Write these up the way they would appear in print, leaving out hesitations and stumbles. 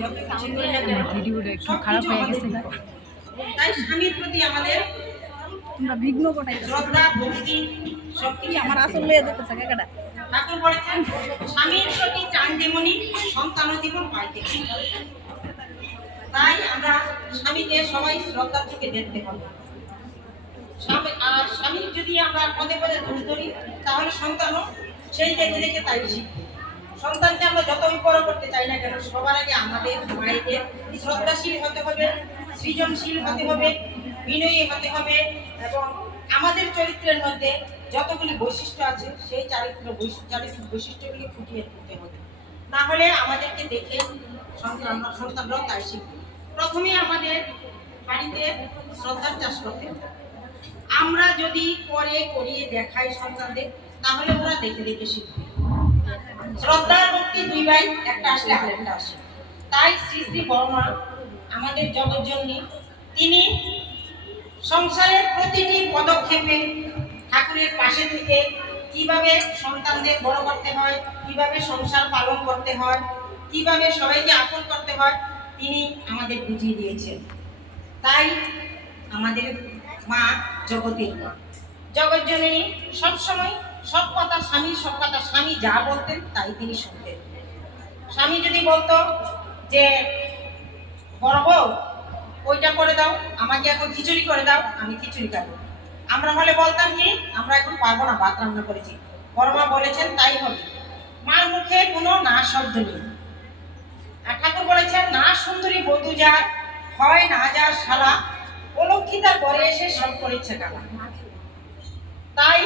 যত কিছু করি না কেন ভিডিওটা একটু সব খারাপ কিছু হয়ে আমাদের গেছে। দিতে হবে। তাই স্বামীর প্রতি আমাদের তোমরা বিঘ্ন ঘটাই শ্রদ্ধা ভক্তি সবকিছু আমার আসল লয়ে যেতেছে কাকাটা। ঠাকুর বলেছেন স্বামীর প্রতি টান যেমনি সন্তান জীবন পাইতে। তাই আমরা স্বামীকে সবাই শ্রদ্ধার চোখে দেখতে হবে। আর স্বামী যদি আমরা পদে পদে দোষ ধরি তাহলে সন্তানও সেই দেখে দেখে তাই শিখবে। সন্তানকে আমরা যতই বড় করতে চাই না কেন সবার আগে আমাদের মায়েদের শ্রদ্ধাশীল হতে হবে, সৃজনশীল হতে হবে, বিনয়ী হতে হবে এবং আমাদের চরিত্রের মধ্যে যতগুলি বৈশিষ্ট্য আছে সেই চারিত্রিক বৈশিষ্ট্যগুলি ফুটিয়ে তুলতে হবে। না হলে আমাদেরকে দেখে সন্তানরাও তাই শিখবে। প্রথমে আমাদের বাড়িতে শ্রদ্ধার চাষ করতে হবে। আমরা যদি করিয়ে দেখাই সন্তানদের তাহলে ওরা দেখে দেখে শিখবে। শ্রদ্ধার ভক্তি দুই ভাই, একটা আসলে আরেকটা আসে। তাই শ্রী শ্রী বড়মা আমাদের জগৎজননী, তিনি সংসারের প্রতিটি পদক্ষেপে ঠাকুরের পাশে থেকে কিভাবে সন্তানদের বড় করতে হয়, কিভাবে সংসার পালন করতে হয়, কিভাবে সবাইকে আপন করতে হয়, তিনি আমাদের বুঝিয়ে দিয়েছেন। তাই আমাদের মা জগতের মা, জগৎজননী সবসময় সব কথা স্বামী যা বলতেন তাই তিনি শুনতেন। স্বামী যদি বলতো যে বড় বউ ওইটা করে দাও, আমাকে এখন খিচুড়ি করে দাও, আমি খিচুড়ি খাবো। আমরা হলে বলতাম কি আমরা এখন পারবো না, ভাত রান্না করেছি। বড় মা বলেছেন তাই হবে। মার মুখে কোনো না শব্দ নেই। আর ঠাকুর বলেছেন না সুন্দরী বধূ যার হয় না যার শালা, অলক্ষিতার ঘরে এসে সব করেছে কালা। তাই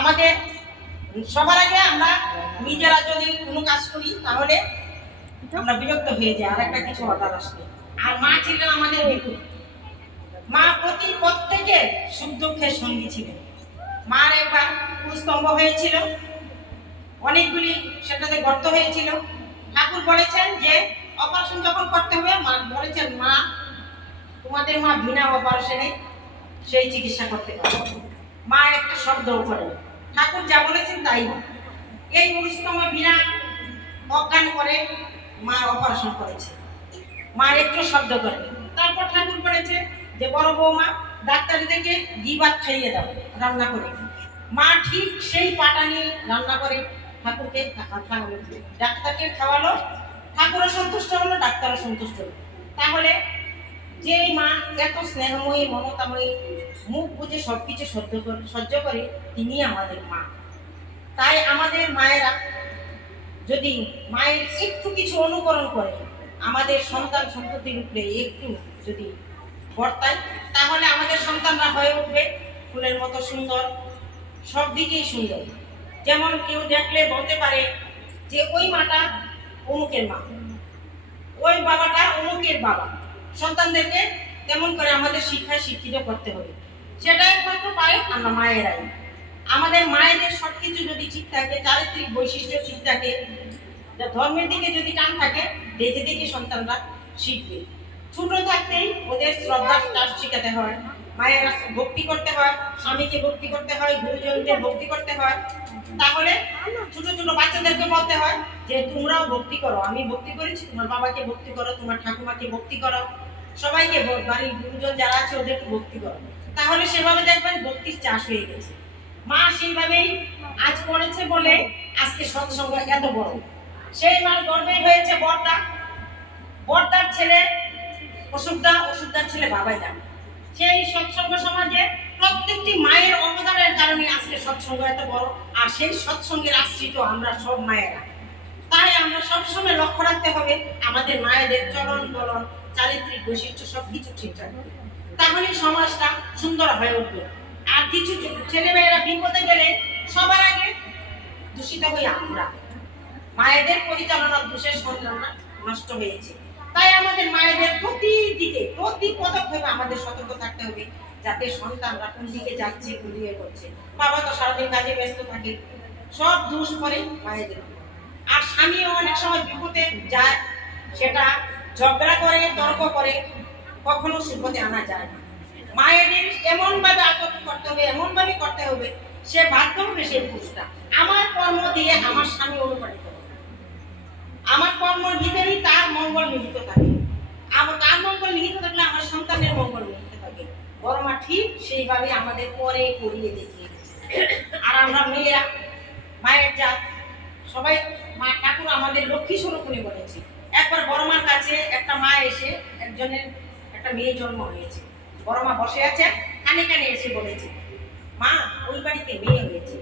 আমাদের সবার আগে আমরা নিজেরা যদি কোনো কাজ করি তাহলে আমরা বিরক্ত হয়ে যাই আর একটা কিছু অর্ডার আসবে। আর মা ছিলেন আমাদের বিপুল। মা প্রত্যেকে সুখ দুঃখের সঙ্গী ছিলেন। মার একবার পুরুস্তম্ভ হয়েছিল, অনেকগুলি সেটাতে গর্ত হয়েছিল। ঠাকুর বলেছেন যে অপারেশন যখন করতে হবে মা বলেছেন মা তোমাদের মা বিনা অপারেশনে সেই চিকিৎসা করতে পারে। মা একটা শব্দও করেন। ঠাকুর যা বলেছেন তাই এই পুরুষতম বিনা অজ্ঞান করে মা অপারেশন করেছে। মা একটু শব্দ করে। তারপর ঠাকুর বলেছে যে বড় বৌমা ডাক্তারি থেকে ঘি ভাত খাইয়ে দাও রান্না করে। মা ঠিক সেই পাটা নিয়ে রান্না করে ঠাকুরকে ডাক্তারকে খাওয়ালো। ঠাকুরও সন্তুষ্ট হলো, ডাক্তারও সন্তুষ্ট হলো। তাহলে যেই মা এত স্নেহময়ী মমতাময়ী, মুখ বুঝে সবকিছু সহ্য করে, তিনি আমাদের মা। তাই আমাদের মায়েরা যদি মায়ের একটু কিছু অনুকরণ করে আমাদের সন্তান সন্ততির উপরে একটু যদি বর্তায় তাহলে আমাদের সন্তানরা হয়ে উঠবে ফুলের মতো সুন্দর, সব দিকেই সুন্দর। যেমন কেউ দেখলে বলতে পারে যে ওই মাটা অমুকের মা, ওই বাবাটা অমুকের বাবা। সন্তানদেরকে তেমন করে আমাদের শিক্ষায় শিক্ষিত করতে হবে। সেটা একমাত্র পারে আমরা মায়েরাই। আমাদের মায়েদের সবকিছু যদি ঠিক থাকে, চারিত্রিক বৈশিষ্ট্য ঠিক থাকে, ধর্মের দিকে যদি টান থাকে, দেখে দেখে সন্তানরা শিখবে। ছোট থাকতেই ওদের শ্রদ্ধার কাজ শিখাতে হয়, মায়ের ভক্তি করতে হয়, স্বামীকে ভক্তি করতে হয়, গুরুজনদের ভক্তি করতে হয়। তাহলে ছোট ছোট বাচ্চাদেরকে বলতে হয় যে তোমরাও ভক্তি করো, আমি ভক্তি করেছি, তোমার বাবাকে ভক্তি করো, তোমার ঠাকুমাকে ভক্তি করো, সবাইকে বাড়ির গুরুজন যারা আছে ওদেরকে ভক্তি করো। তাহলে সেভাবে দেখবেন ভক্তির চাষ হয়ে গেছে। মা সেইভাবেই আজ পড়েছে বলে আজকে সৎসঙ্গ এত বড়। সেই মার গর্বে হয়েছে বড়দা, বড়দার ছেলে অসুখদা, অসুখদার ছেলে বাবাইদা। সেই সৎসঙ্গ সমাজে প্রত্যেকটি মায়ের অবদানের কারণে আজকে সৎসঙ্গ এত বড়। আর সেই সৎসঙ্গের আশ্রিত আমরা সব মায়েরা। তাই আমরা সবসময় লক্ষ্য রাখতে হবে আমাদের মায়েদের চলন বলন, চারিত্রিক বৈশিষ্ট্য সবকিছু ঠিকঠাক, তাহলে সমাজটা সুন্দর হয়ে উঠবে। আর কিছু ছেলেমেয়েরা বিপদে গেলে সবার আগে দূষিত হই আমরা। মায়েদের পরিচালনার দোষের সন্তানরা নষ্ট হয়েছে। তাই আমাদের মায়েদের প্রতি পদক্ষেপে আমাদের সতর্ক থাকতে হবে যাতে সন্তানরা কোন দিকে যাচ্ছে, কোন দিকে করছে। বাবা তো সারাদিন কাজে ব্যস্ত থাকে, সব দোষ করে মায়েদের। আর স্বামীও অনেক সময় বিপদে যায়, সেটা ঝগড়া করে, তর্ক করে, কখনো সুপথে আনা যায় না। মায়েদের এমন ভাবে আচরণ করতে হবে, এমন ভাবে করতে হবে সে বাধ্য হবে সেই পুরুষটা আমার কর্ম দিয়ে আমার স্বামী অনুপ্রাণিত হবে, আমার কর্মের ভিতরেই তার মঙ্গল নিহিত থাকে। আমার মঙ্গল নিহিত থাকলে আমার সন্তানের মঙ্গল নিহিত থাকে। বড় মা ঠিক সেইভাবে আমাদের পরে করিয়ে দেখিয়েছে। আর আমরা মেয়েরা মায়ের জাত, সবাই মা ঠাকুর আমাদের লক্ষ্মী স্বরূপ উনি বলেছে। একবার বড় মার কাছে একটা মা এসে, একজনের একটা মেয়ে জন্ম হয়েছে, বড় মা বসে আছে, কানে কানে এসে বলেছে, মা ওই বাড়িতে মেয়ে হয়েছে।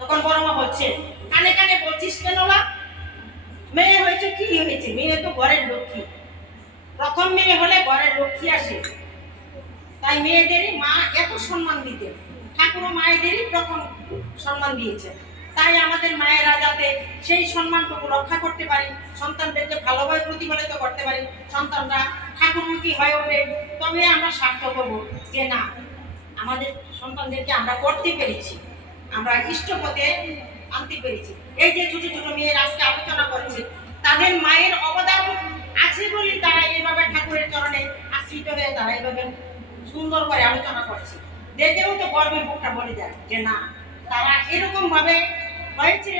তখন বড় মা বলছে, কানে কানে বলছিস কেন বা? মেয়ে হয়েছে কি হয়েছে? মেয়ে তো ঘরের লক্ষ্মী, প্রথম মেয়ে হলে ঘরের লক্ষ্মী আসে, তাই মেয়েদেরই মা এত সম্মান দিতেন। ঠাকুরও মায়েদেরই প্রথম সম্মান দিয়েছে। তাই আমাদের মায়েরা যাতে সেই সম্মানটুকু রক্ষা করতে পারি, সন্তানদেরকে ভালোভাবে প্রতিপালিত করতে পারি, সন্তানরা ঠাকুরমুখী হয়ে ওঠে, তবে আমরা সার্থক হব যে না, আমাদের সন্তানদেরকে আমরা করতে পেরেছি, আমরা ইষ্টপথে আনতে পেরেছি। এই যে ছোট ছোট মেয়ের আজকে আলোচনা করছে, তাদের মায়ের অবদান আছে বলেই তারা এইভাবে ঠাকুরের চরণে আশ্রিত হয়ে তারা এইভাবে সুন্দর করে আলোচনা করছে। দেখেও তো গর্বের বুকটা ভরে যায় যে না, তারা এরকম ভাবে হয়েছে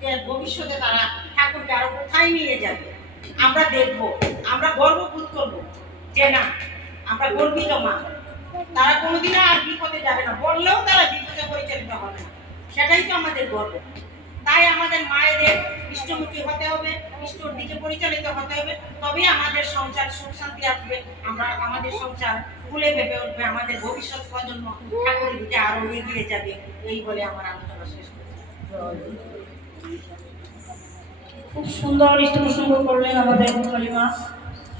যে ভবিষ্যতে তারা ঠাকুরকে আরো কোথায় নিয়ে যাবে আমরা দেখব, আমরা গর্ববোধ করব যে না, আমরা গর্বিত মা। তারা কোনোদিন আর বিপদে যাবে না, বললেও তারা বিপদে পরিচালিত হবে না, সেটাই তো আমাদের গর্ব। তাই আমাদের মায়েদের ইষ্টমুখী হতে হবে, ইষ্টর দিকে পরিচালিত হতে হবে, তবেই আমাদের সংসার সুখ শান্তি আসবে, আমরা আমাদের সংসার ফুলে ভেবে উঠবে, আমাদের ভবিষ্যৎ প্রজন্ম ঠাকুরের দিকে আরো এগিয়ে যাবে। এই বলে আমার আলোচনা শেষ করছি। খুব সুন্দর ইষ্ট প্রসঙ্গ করলেন আমাদের কালিমা।